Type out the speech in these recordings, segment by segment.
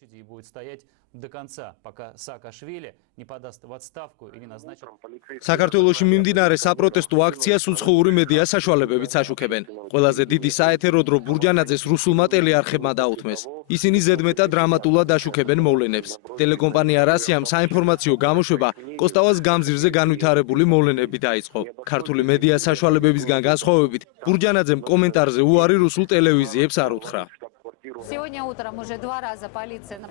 площади и будет стоять до конца, пока Саакашвили не подаст в отставку и не назначит... საქართველოში მიმდინარე საპროტესტო აქციას უცხოური მედია საშუალებებით აშუქებენ. ყველაზე დიდი საეთერო დრო ბურჯანაძეს რუსულმა ტელეარხებმა დაუთმეს. ისინი ზედმეტად დრამატულად აშუქებენ მოვლენებს. ტელეკომპანია რასიამ საინფორმაციო გამოშვება კოსტავას გამზირზე განვითარებული მოვლენები დაიწყო. ქართული მედია საშუალებებისგან განსხვავებით, ბურჯანაძემ კომენტარზე უარი რუსულ ტელევიზიებს არ უთხრა.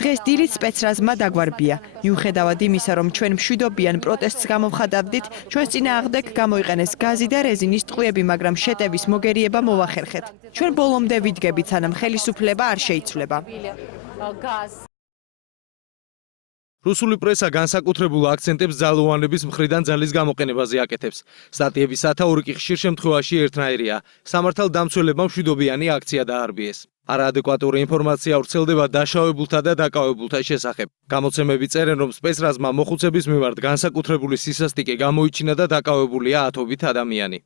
დღეს დილით სპეცრაზმა დაგვარბია. მიუხედავად იმისა, რომ ჩვენ მშვიდობიან პროტესტს გამოვხატავდით, ჩვენს წინააღმდეგ გამოიყენეს გაზი და რეზინის ტყვიები, მაგრამ შეტევის მოგერიება მოვახერხეთ. ჩვენ ბოლომდე ვიდგებით, სანამ ხელისუფლება არ შეიცვლება. რუსული პრესა განსაკუთრებულ აქცენტებს ძალოვანების მხრიდან ძალის გამოყენებაზე აკეთებს. სტატიების სათაური კი ხშირ შემთხვევაში ერთნაირია. სამართალდამცველებმა მშვიდობიანი აქცია დაარბიეს. არაადეკვატური ინფორმაცია ვრცელდება დაშავებულთა და დაკავებულთა შესახებ. გამოცემები წერენ, რომ სპეცრაზმა მოხუცების მიმართ განსაკუთრებული სისასტიკე გამოიჩინა და დაკავებულია ათობით ადამიანი.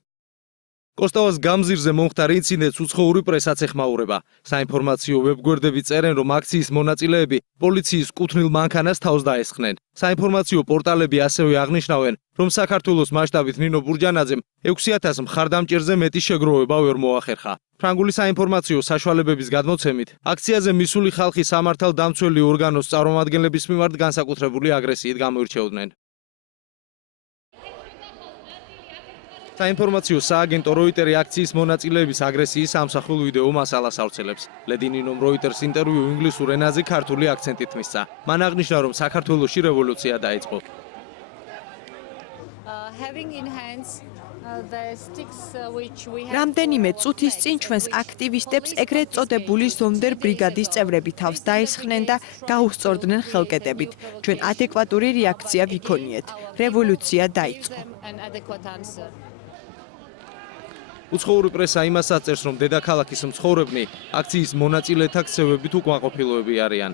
კოსტავას გამზირზე მომხდარ ინციდენტს უცხოური პრესაც ეხმაურება. საინფორმაციო ვებგვერდები წერენ, რომ აქციის მონაწილეები პოლიციის კუთვნილ მანქანას თავს დაესხნენ. საინფორმაციო პორტალები ასევე აღნიშნავენ, რომ საქართველოს მასშტაბით ნინო ბურჯანაძემ 6000 მხარდამჭერზე მეტი შეგროვება ვერ მოახერხა. ფრანგული საინფორმაციო საშუალებების გადმოცემით, აქციაზე მისული ხალხი სამართალდამცველი ორგანოს წარმომადგენლების მიმართ განსაკუთრებული აგრესიით გამოირჩეოდნენ. საინფორმაციო სააგენტო როიტერი აქციის მონაწილეების აგრესიის სამსახურ ვიდეო მასალას ავრცელებს. ლედინინომ როიტერს ინტერვიუ ინგლისურ ენაზე ქართული აქცენტით მისცა. მან აღნიშნა, რომ საქართველოში რევოლუცია დაიწყო. რამდენიმე წუთის წინ ჩვენს აქტივისტებს ეგრეთ წოდებული ზონდერ ბრიგადის წევრები თავს დაესხნენ და გაუსწორდნენ ხელკეტებით. ჩვენ ადეკვატური რეაქცია ვიქონიეთ. რევოლუცია დაიწყო. უცხოური პრესა იმასაც წერს, რომ დედაქალაქის მცხოვრებნი აქციის მონაწილეთა ქცევებით უკმაყოფილოები არიან.